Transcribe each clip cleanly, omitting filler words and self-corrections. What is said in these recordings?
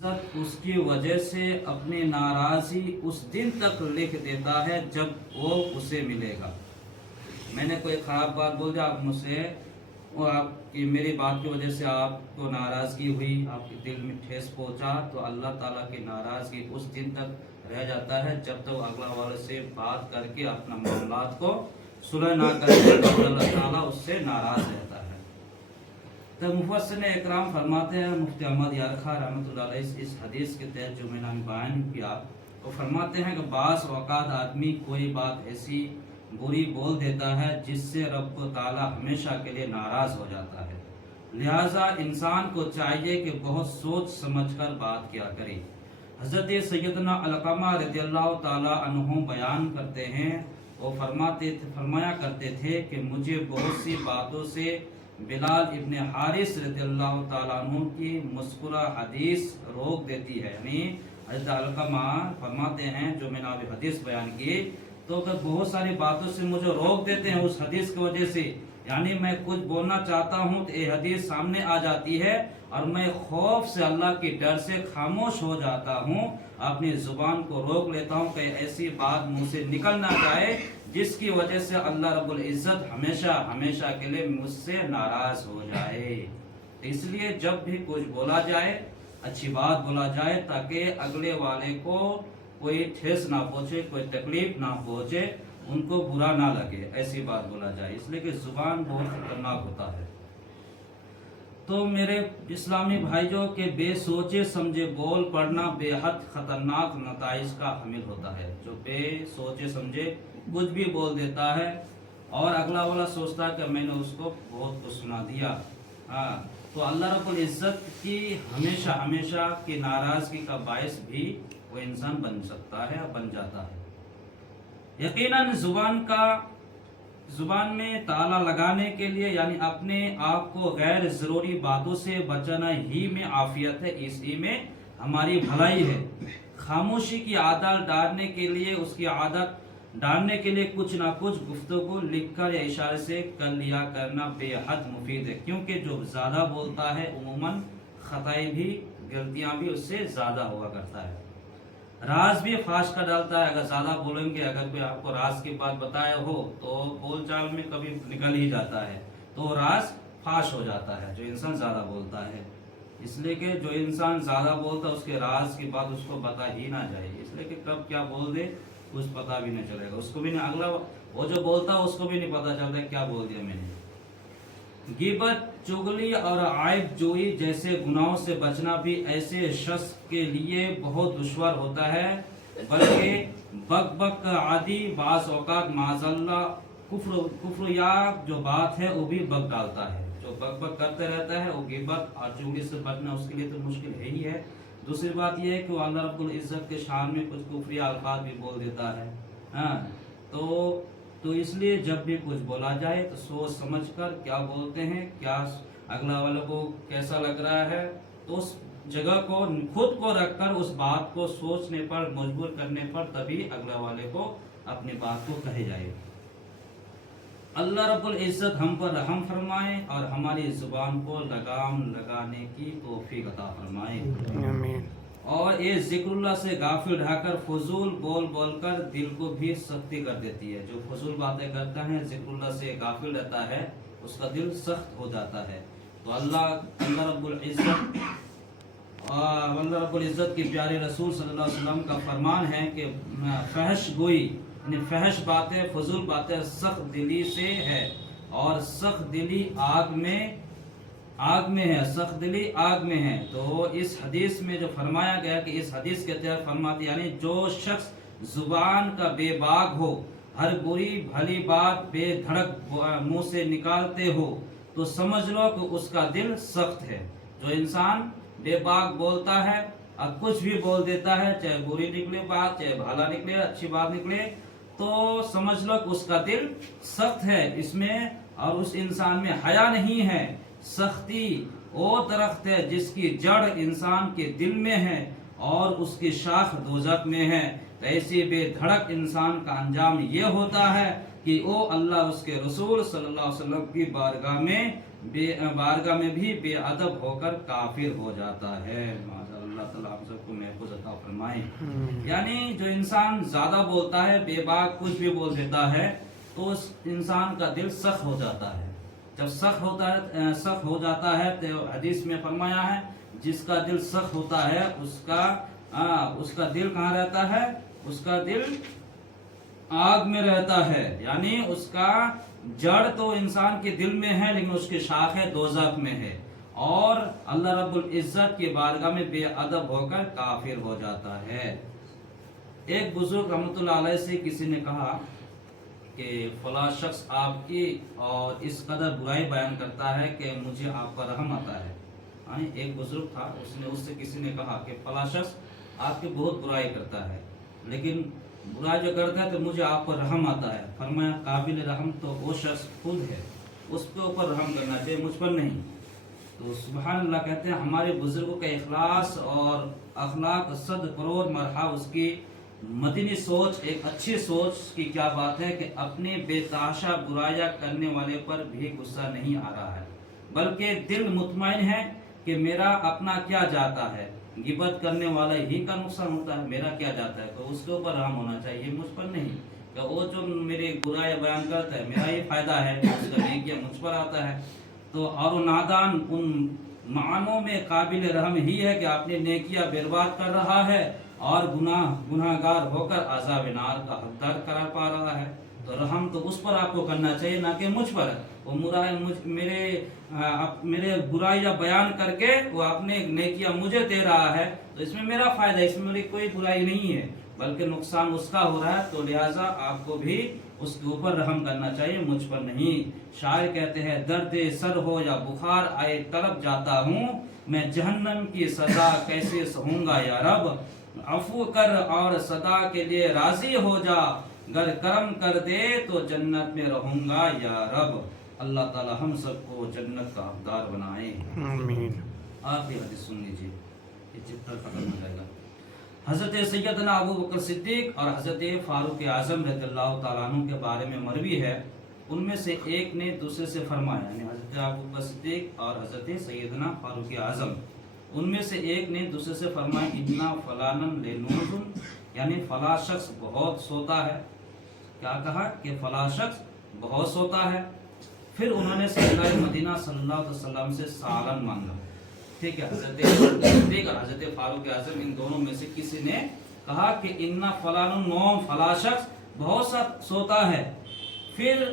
اس کی وجہ سے اپنی ناراضی اس دن تک لکھ دیتا ہے جب وہ اسے ملے گا۔ میں نے کوئی خراب بات بول دیا آپ مجھ سے، اور آپ کی میری بات کی وجہ سے آپ کو ناراضگی ہوئی، آپ کے دل میں ٹھیس پہنچا، تو اللہ تعالیٰ کی ناراضگی اس دن تک رہ جاتا ہے جب تک اگلا والے سے بات کر کے اپنا معاملات کو صلح نہ کرے تو اللہ تعالیٰ اس سے ناراض رہتا ہے۔ تو مفسرین اکرام فرماتے ہیں، مفتی احمد یارخا رحمۃ اللہ علیہ اس حدیث کے تحت جو میں نے بیان کیا، وہ فرماتے ہیں کہ بعض اوقات آدمی کوئی بات ایسی بری بول دیتا ہے جس سے رب تعالیٰ ہمیشہ کے لیے ناراض ہو جاتا ہے، لہٰذا انسان کو چاہیے کہ بہت سوچ سمجھ کر بات کیا کرے۔ حضرت سیدنا علقمہ رضی اللہ تعالیٰ عنہ بیان کرتے ہیں، وہ فرمایا کرتے تھے کہ مجھے بہت سی باتوں سے بلال ابن حارث رضی اللہ تعالیٰ عنہ کی مذکورہ حدیث روک دیتی ہے۔ یعنی حضرت علقمہ فرماتے ہیں جو میں نے ابھی حدیث بیان کی، تو کہ بہت ساری باتوں سے مجھے روک دیتے ہیں اس حدیث کی وجہ سے، یعنی میں کچھ بولنا چاہتا ہوں تو یہ حدیث سامنے آ جاتی ہے اور میں خوف سے اللہ کی ڈر سے خاموش ہو جاتا ہوں، اپنی زبان کو روک لیتا ہوں کہ ایسی بات منہ سے نکل نہ جائے جس کی وجہ سے اللہ رب العزت ہمیشہ ہمیشہ کے لیے مجھ سے ناراض ہو جائے۔ اس لیے جب بھی کچھ بولا جائے اچھی بات بولا جائے تاکہ اگلے والے کو کوئی ٹھیس نہ پہنچے، کوئی تکلیف نہ پہنچے، ان کو برا نہ لگے، ایسی بات بولا جائے، اس لیے کہ زبان بہت خطرناک ہوتا ہے۔ تو میرے اسلامی بھائیوں کے بے سوچے سمجھے بول پڑنا بے حد خطرناک نتائج کا حامل ہوتا ہے۔ جو بے سوچے سمجھے کچھ بھی بول دیتا ہے اور اگلا والا سوچتا ہے کہ میں نے اس کو بہت کچھ سنا دیا، تو اللہ رب العزت کی ہمیشہ ہمیشہ کی ناراضگی کا باعث بھی وہ انسان بن سکتا ہے، بن جاتا ہے۔ یقیناً زبان میں تالا لگانے کے لیے یعنی اپنے آپ کو غیر ضروری باتوں سے بچانا ہی میں عافیت ہے، اسی میں ہماری بھلائی ہے۔ خاموشی کی عادت ڈالنے کے لیے کچھ نہ کچھ گفتگو لکھ کر یا اشارے سے کر لیا کرنا بے حد مفید ہے، کیونکہ جو زیادہ بولتا ہے عموماً خطائیں بھی غلطیاں بھی اس سے زیادہ ہوا کرتا ہے۔ راز بھی فاش کر ڈالتا ہے، اگر زیادہ بولیں گے، اگر کوئی آپ کو راز کی بات بتایا ہو تو بول چال میں کبھی نکل ہی جاتا ہے، تو راز فاش ہو جاتا ہے جو انسان زیادہ بولتا ہے۔ اس لیے کہ جو انسان زیادہ بولتا ہے اس کے راز کی بات اس کو بتا ہی نہ جائے، اس لیے کہ کب کیا بول دے کچھ پتا بھی نہیں چلے گا، اس کو بھی نہیں، اگلا وہ جو بولتا ہے اس کو بھی نہیں پتا چلتا کیا بول دیا میں نے۔ غیبت، چغلی اور عیب جوئی جیسے گناہوں سے بچنا بھی ایسے شخص کے لیے بہت دشوار ہوتا ہے، بلکہ بک بک کا عادی بعض اوقات معاذ اللہ کفر یا جو بات ہے وہ بھی بک ڈالتا ہے، جو بک بک کرتے رہتا ہے وہ غیبت اور چغلی سے بچنا اس کے لیے تو مشکل ہے ہی ہے۔ دوسری بات یہ ہے کہ وہ اللہ رب العزت کے شان میں کچھ کفری الفاظ بھی بول دیتا ہے، تو اس لیے جب بھی کچھ بولا جائے تو سوچ سمجھ کر کیا بولتے ہیں، کیا اگلا والے کو کیسا لگ رہا ہے، تو اس جگہ کو خود کو رکھ کر اس بات کو سوچنے پر مجبور کرنے پر تبھی اگلا والے کو اپنی بات کو کہے جائے۔ اللہ رب العزت ہم پر رحم فرمائے اور ہماری زبان کو لگام لگانے کی توفیق عطا فرمائے، آمین۔ اور یہ ذکر اللہ سے غافل رہ کر فضول بول بول کر دل کو بھی سختی کر دیتی ہے۔ جو فضول باتیں کرتا ہے، ذکر اللہ سے غافل رہتا ہے، اس کا دل سخت ہو جاتا ہے۔ تو اللہ رب العزت کی پیارے رسول صلی اللہ علیہ وسلم کا فرمان ہے کہ فحش گوئی یعنی فحش باتیں، فضول باتیں سخت دلی سے ہے، اور سخت دلی آگ میں ہے، سخت دلی آگ میں ہے۔ تو اس حدیث میں جو فرمایا گیا کہ اس حدیث کے تحت فرماتے یعنی جو شخص زبان کا بے باک ہو، ہر بری بھلی بات بے دھڑک منہ سے نکالتے ہو، تو سمجھ لو کہ اس کا دل سخت ہے۔ جو انسان بے باک بولتا ہے اور کچھ بھی بول دیتا ہے، چاہے بری نکلے بات، چاہے بھلا نکلے، اچھی بات نکلے، تو سمجھ لو کہ اس کا دل سخت ہے اس میں، اور اس انسان میں حیا نہیں ہے۔ سختی وہ درخت ہے جس کی جڑ انسان کے دل میں ہے اور اس کی شاخ دوزخ میں ہے، تو ایسی بے دھڑک انسان کا انجام یہ ہوتا ہے کہ وہ اللہ اس کے رسول صلی اللہ علیہ وسلم کی بارگاہ میں बारगाह में भी बेअदब होकर काफिर हो जाता है। अल्लाह ताला हम सबको महफूज अता फरमाए। यानी जो इंसान ज्यादा बोलता है, बेबाक कुछ भी बोल देता है, तो उस इंसान का दिल सख्त हो जाता है। जब सख्त हो जाता है तो हदीस में फरमाया है, जिसका दिल सख्त होता है उसका दिल कहाँ रहता है? उसका दिल आग में रहता है। यानी उसका जड़ तो इंसान के दिल में है, लेकिन उसकी शाखें दोज़ख में है, और अल्लाह रब्बुल इज्जत की बारगाह में बेअदब होकर काफिर हो जाता है। एक बुजुर्ग रहमतुल्लाह अलैह से किसी ने कहा कि फला शख्स आपकी और इस कदर बुराई बयान करता है कि मुझे आप पर रहम आता है। एक बुजुर्ग था, उससे किसी ने कहा कि फला शख्स आपकी बहुत बुराई करता है, लेकिन बुराई जो करता है तो मुझे आप पर रहम आता है। फरमाया काबिल रहम तो वो शख्स खुद है, उसके ऊपर रहम करना चाहिए, मुझ पर नहीं। तो सुभान अल्लाह कहते हैं, हमारे बुजुर्गों का इखलास और अखलाक 100 करोड़ मरहा उसकी मदनी सोच, एक अच्छी सोच की क्या बात है कि अपने बेतहाशा बुराइयां करने वाले पर भी गुस्सा नहीं आ रहा है, बल्कि दिल मुतमईन है कि मेरा अपना क्या जाता है, गिबत करने वाला ही का नुकसान होता है, मेरा क्या जाता है, तो उसके ऊपर रहम होना चाहिए, मुझ पर नहीं। तो वो जो मेरे बुराई बयान करता है, मेरा ये फायदा है, उसका नेकिया मुझ पर आता है। तो और नादान उन मानों में काबिल रहम ही है कि अपनी नेकिया बर्बाद कर रहा है और गुनाहगार होकर अज़ाब नार का हकदार करार पा रहा है। तो रहम तो उस पर आपको करना चाहिए, ना कि मुझ पर। वो मेरे बुराइयां बयान करके वो अपने नेकियां मुझे दे रहा है, तो इसमें मेरा फायदा है, इसमें मेरी कोई बुराई नहीं है, बल्कि नुकसान उसका हो रहा है। तो लिहाजा आपको भी उसके ऊपर रहम करना चाहिए, मुझ पर नहीं। शायर कहते हैं, दर्द सर हो या बुखार आए तड़प जाता हूँ, मैं जहन्नम की सजा कैसे सहूंगा या रब। अफू कर और सदा के लिए राजी हो जा, गर करम कर दे तो जन्नत में रहूंगा या रब। अल्लाह ताला हम सबको जन्नत का हकदार बनाए, आमीन। आखिरी हदीस सुन लीजिए, ये चित्र खत्म हो जाएगा। हजरत सैयदना अबू बकर सिद्दीक और हजरत फारूक आजम रज़ियल्लाहु ताला अन्हु के बारे में मरवी है, उनमें से एक ने दूसरे से फरमाया, यानी हजरत अबू बकर सिद्दीक और हजरत सैयदना फारूक आजम, उनमें से एक ने दूसरे से फरमाया, इन्ना फलानन लेनूजुन, यानी फला शख्स बहुत सोता है। क्या कहा कि फला शख्स बहुत सोता है। फिर उन्होंने सरकार मदीना सल्लल्लाहु अलैहि वसल्लम से सालन मांगा। ठीक है, हजरत सिद्दीक और हजरत फारूक आजम, इन दोनों में से किसी ने कहा कि इन्ना फलानुन नौम, फला शख्स बहुत सा सोता है। फिर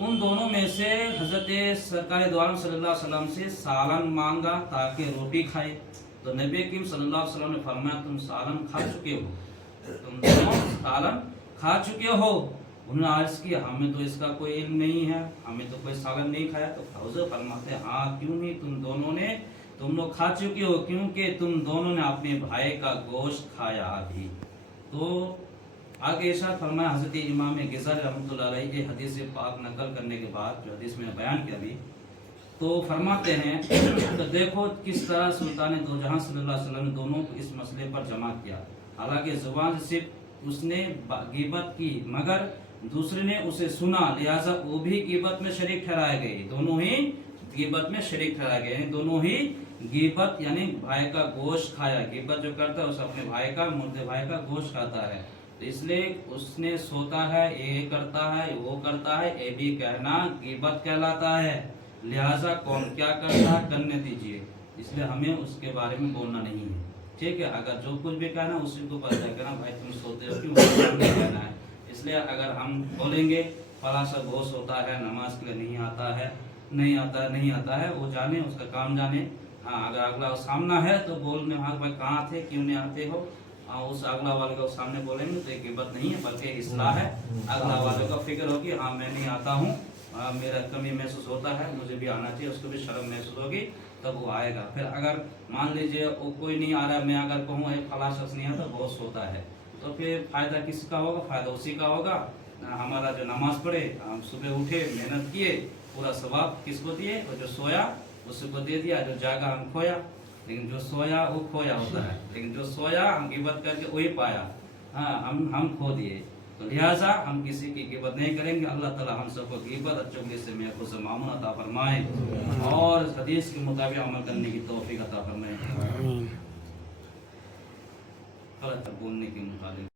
उन दोनों में से हजरत सरकार दो आलम सल्लल्लाहु अलैहि वसल्लम से सालन मांगा ताकि रोटी खाए। तो नबी करीम सल्लल्लाहु अलैहि वसल्लम ने फरमाया, तुम सालन खा चुके हो, तुम दोनों सालन खा चुके हो। उन्होंने अर्ज किया, हमें तो इसका कोई इल्म नहीं है, हमें तो कोई सालन नहीं खाया। तो हज़रत फरमाते, हाँ क्यों नहीं, तुम लोग खा चुके हो, क्योंकि तुम दोनों ने अपने भाई का गोश्त खाया अभी। तो आगे इरशाद फरमाया, हजरत इमाम ग़ज़ाली रहमतुल्लाह अलैह के हदीस पाक नकल करने के बाद, जो हदीस में बयान किया अभी, तो फरमाते हैं तो देखो किस तरह सुल्तान दो जहां सल्लल्लाहु अलैहि वसल्लम ने दोनों को इस मसले पर जमा किया। हालांकि जुबान से सिर्फ उसने गिबत की, मगर दूसरे ने उसे सुना, लिहाजा वो भी गिबत में शरीक ठहराए गए, दोनों ही गिबत में शरीक ठहराए गए, दोनों ही गिबत यानी भाई का गोश्त खाया। गिबत जो करता है उसे अपने भाई का, मुर्दे भाई का गोश्त खाता है। तो इसलिए उसने सोता है, ये करता है, वो करता है, ये भी कहना गिबत कहलाता है। लिहाजा कौन क्या करता है करने दीजिए, इसलिए हमें उसके बारे में बोलना नहीं है। ठीक है, अगर जो कुछ भी कहना उसी को पता करना, भाई तुम सोते हो क्यों, नहीं कहना है। इसलिए अगर हम बोलेंगे फला सा बहुत सोता है, नमाज के लिए नहीं आता है, वो जाने, उसका काम जाने। हाँ, अगर अगला सामना है तो बोलने, हाँ भाई कहाँ थे, क्यों नहीं आते हो, उस अगला वाले को सामने बोलेंगे तो एक गिबत नहीं है, बल्कि इस्लाह है। अगला वाले को फिक्र होगी, हाँ मैं नहीं आता हूँ, मेरा कमी महसूस होता है, मुझे भी आना चाहिए, उसको भी शर्म महसूस होगी, तब वो आएगा। फिर अगर मान लीजिए वो कोई नहीं आ रहा, मैं अगर कहूँ फला शख्स नहीं आता, बहुत सोता है, तो फिर फायदा किसका होगा, फायदा उसी का होगा। हमारा जो नमाज पढ़े, हम सुबह उठे, मेहनत किए, पूरा सवाब किसको दिए, और जो सोया उसको दे दिया, जो जागा हम खोया। लेकिन जो सोया वो खोया होता है, लेकिन जो सोया हम गिबत करके वही पाया, हाँ हम खो दिए। تو لہٰذا ہم کسی کی غیبت نہیں کریں گے. اللہ تعالی ہم سب کو غیبت اور چغلی سے محفوظ امن عطا فرمائے اور حدیث کے مطابق عمل کرنے کی توفیق عطا فرمائے. غلط بولنے کے متعلق